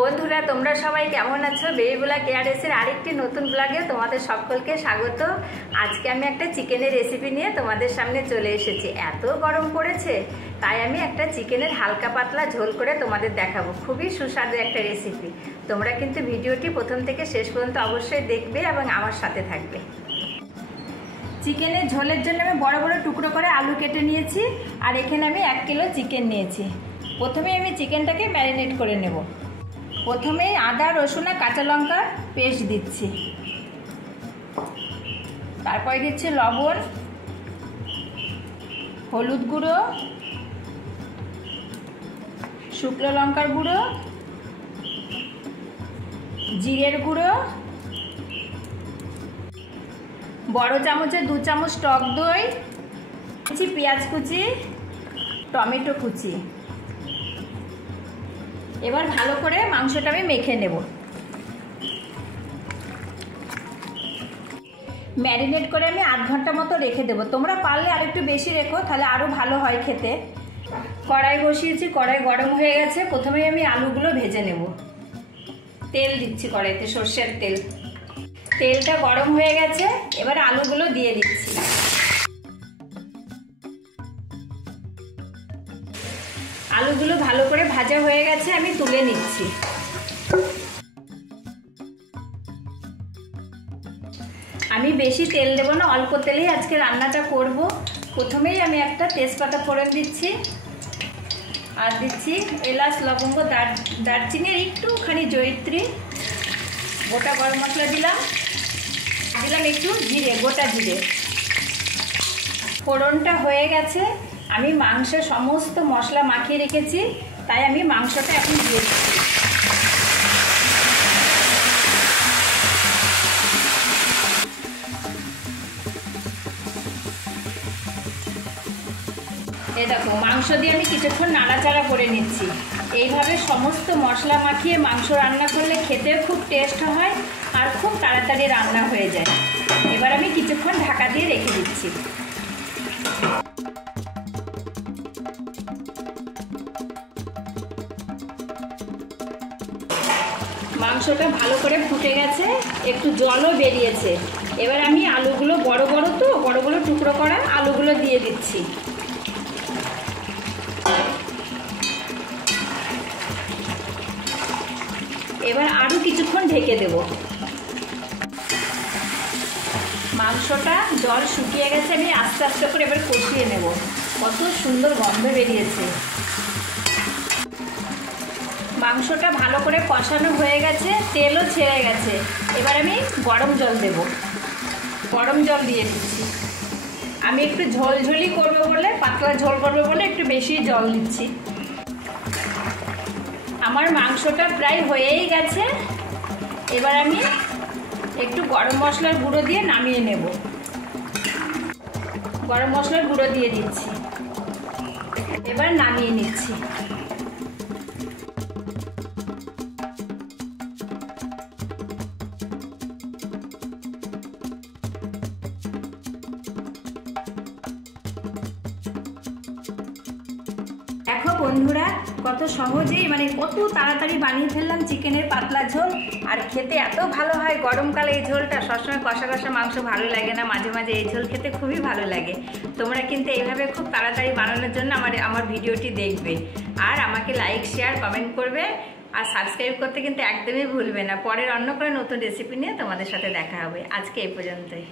বন্ধুরা তোমরা সবাই কেমন আছো? বেবি ব্লগ কেয়ারেসের আরেকটি নতুন ব্লগে তোমাদের সকলকে স্বাগত। আজকে আমি একটা চিকেনের রেসিপি নিয়ে তোমাদের সামনে চলে এসেছি। এত গরম পড়েছে, তাই আমি একটা চিকেনের হালকা পাতলা ঝোল করে তোমাদের দেখাবো। খুবই সুস্বাদু একটা রেসিপি। তোমরা কিন্তু ভিডিওটি প্রথম থেকে শেষ পর্যন্ত অবশ্যই দেখবে এবং আমার সাথে থাকবে। চিকেনের ঝোলের জন্য আমি বড় বড় টুকরো করে আলু কেটে নিয়েছি, আর এখানে আমি 1 কিলো চিকেন নিয়েছি। প্রথমে আমি চিকেনটাকে ম্যারিনেট করে নেব। প্রথমেই আদা রসুন আর কাঁচা লঙ্কা পেস্ট দিচ্ছি, তারপরে দিচ্ছি লবণ, হলুদ গুঁড়ো, শুকনো লঙ্কার গুঁড়ো, জিরের গুঁড়ো, বড় চামচে 2 চামচ টক দই, পেঁয়াজ কুচি, টমেটো কুচি। এবার ভালো করে মাংসটা আমি মেখে নেব। ম্যারিনেট করে আমি 8 ঘন্টা মতো রেখে দেবো। তোমরা পারলে আরেকটু বেশি রেখো, তাহলে আরও ভালো হয় খেতে। কড়াই বসিয়েছি, কড়াই গরম হয়ে গেছে। প্রথমে আমি আলুগুলো ভেজে নেব। তেল দিচ্ছি কড়াইতে, সর্ষের তেল। তেলটা গরম হয়ে গেছে, এবার আলুগুলো দিয়ে দিচ্ছি। আলুগুলো ভালো করে ভাজা হয়ে গেছে, আমি তুলে নিচ্ছি। আমি বেশি তেল দেবো না, অল্প তেলেই আজকে রান্নাটা করব। প্রথমেই আমি একটা তেজপাতা ফোড়ন দিচ্ছি, আর দিচ্ছি এলাচ, লবঙ্গ, দারচিনির একটুখানি জয়িত্রী, গোটা গরম মশলা দিলাম একটু জিরে, গোটা জিরে। ফোড়নটা হয়ে গেছে, আমি মাংসের সমস্ত মশলা মাখিয়ে রেখেছি, তাই আমি মাংসটা এখন দিয়ে দিচ্ছি। এই দেখো, মাংস দিয়ে আমি কিছুক্ষণ নাড়াচাড়া করে নিচ্ছি। এইভাবে সমস্ত মশলা মাখিয়ে মাংস রান্না করলে খেতে খুব টেস্ট হয়, আর খুব তাড়াতাড়ি রান্না হয়ে যায়। এবার আমি কিছুক্ষণ ঢাকা দিয়ে রেখে দিচ্ছি। মাংসটা ভালো করে ফুটে গেছে, একটু জলও বেরিয়েছে। এবার আমি আলুগুলো বড় বড় টুকরো করা আলুগুলো দিয়ে দিচ্ছি। এবার আরও কিছুক্ষণ ঢেকে দেব। মাংসটা জল শুকিয়ে গেছে, আমি আস্তে আস্তে করে এবার কষিয়ে নেব। কত সুন্দর গন্ধ বেরিয়েছে। মাংসটা ভালো করে কষানো হয়ে গেছে, তেলও ছেড়ে গেছে। এবার আমি গরম জল দেব। গরম জল দিয়ে দিচ্ছি। আমি একটু ঝোলঝোলি করবো বলে, পাতলা ঝোল করবো বলে একটু বেশি জল দিচ্ছি। আমার মাংসটা প্রায় হয়েই গেছে। এবার আমি একটু গরম মশলার গুঁড়ো দিয়ে নামিয়ে নেব। গরম মশলার গুঁড়ো দিয়ে দিচ্ছি, এবার নামিয়ে নিচ্ছি। দেখো বন্ধুরা, কত সহজেই কত তাড়াতাড়ি বানিয়ে ফেললাম চিকেনের পাতলা ঝোল। আর খেতে এত ভালো হয়। গরমকালে এই ঝোলটা, সবসময় কষা কষা মাংস ভালো লাগে না, মাঝে মাঝে এই ঝোল খেতে খুবই ভালো লাগে। তোমরা কিন্তু এইভাবে খুব তাড়াতাড়ি বানানোর জন্য আমার ভিডিওটি দেখবে, আর আমাকে লাইক, শেয়ার, কমেন্ট করবে, আর সাবস্ক্রাইব করতে কিন্তু একদমই ভুলবে না। পরের অন্য কোনো নতুন রেসিপি নিয়ে তোমাদের সাথে দেখা হবে। আজকে এই পর্যন্তই।